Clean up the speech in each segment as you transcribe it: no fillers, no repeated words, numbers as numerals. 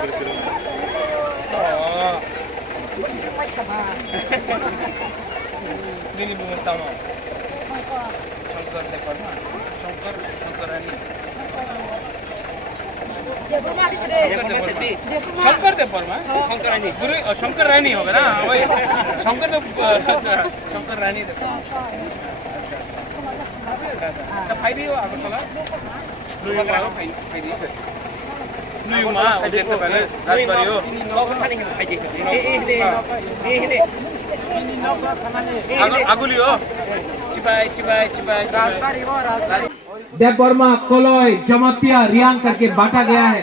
Ini bunga tama. Shangkar Depar mah. Shangkarani. Shankar देपर में शंकर रानी होगा ना वही शंकर रानी तो फायदे हो आपको चला लुयु माँ फायदे लुयु माँ उधर तो पहले रात करियो आगुलियो चिबाई देवबर्मा कोलोई जमातिया रियांग करके बांटा गया है।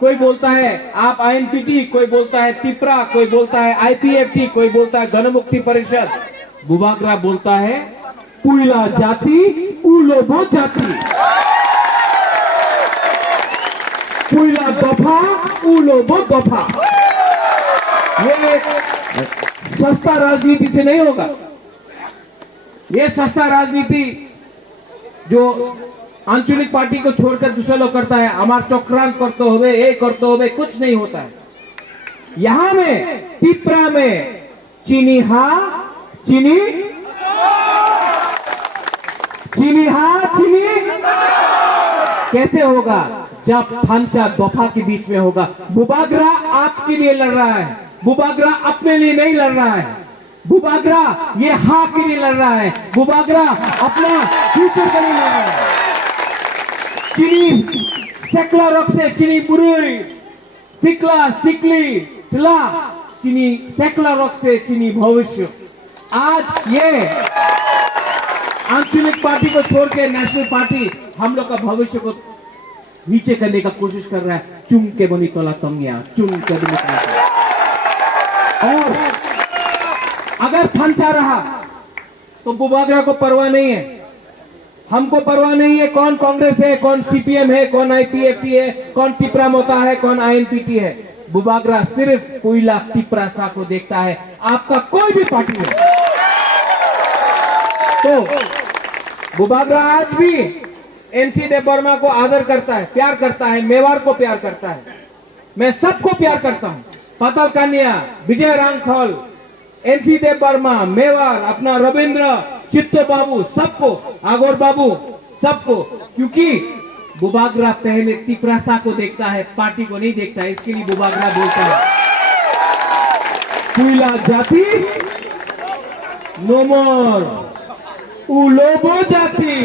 कोई बोलता है आप आईएनपीटी, कोई बोलता है तिपरा, कोई बोलता है आईपीएफटी, कोई बोलता है गणमुक्ति परिषद। बुबागरा बोलता है पुइला जाति उलोबो जाति, पुइला दफा उलोबो दफा। ये सस्ता राजनीति से नहीं होगा। ये सस्ता राजनीति जो आंचलिक पार्टी को छोड़कर दूसरे लोग करता है, हमारा चक्रांत करते हुए एक करते हुए कुछ नहीं होता है। यहां में तिपरा में चीनी हा चीनी कैसे होगा जब फंचा दफा के बीच में होगा। बुबागरा आपके लिए लड़ रहा है, बुबागरा अपने लिए नहीं लड़ रहा है। बुबागरा ये हाँ के लिए लड़ रहा है, बुबागरा अपना फ्यूचर के लिए लड़ रहा है। चीनी सेकला रख से चीनी बुरुई सिकला सिकली चला चीनी सेकला रख से चीनी भविष्य। आज ये आंचलिक पार्टी को छोड़ के नेशनल पार्टी हम लोग का भविष्य को नीचे करने का कोशिश कर रहा है। चुम के बनी तोला तंगिया चुम के बनी और अगर फंसा रहा तो बुबागरा को परवाह नहीं है, हमको परवाह नहीं है कौन कांग्रेस है, कौन सीपीएम है, कौन आईपीएफटी है, कौन तिपरा मोता है, कौन आईएनपीटी है। बुबागरा सिर्फ कोयला तिपरा सा को देखता है, आपका कोई भी पार्टी है। तो बुबागरा आज भी एनसी देवबर्मा को आदर करता है, प्यार करता है, मेवाड़ को प्यार करता है। मैं सबको प्यार करता हूं, पतल कन्या, विजय रांखल, एनसी देवबर्मा, मेवाड़, अपना रविंद्र, चित्तो बाबू, सबको, आगोर बाबू, सबको, क्योंकि बुबागरा पहले तिपरासा को देखता है, पार्टी को नहीं देखता है। इसके लिए बुबागरा बोलता है पुइला जाति नो मोर उलोबो जाति।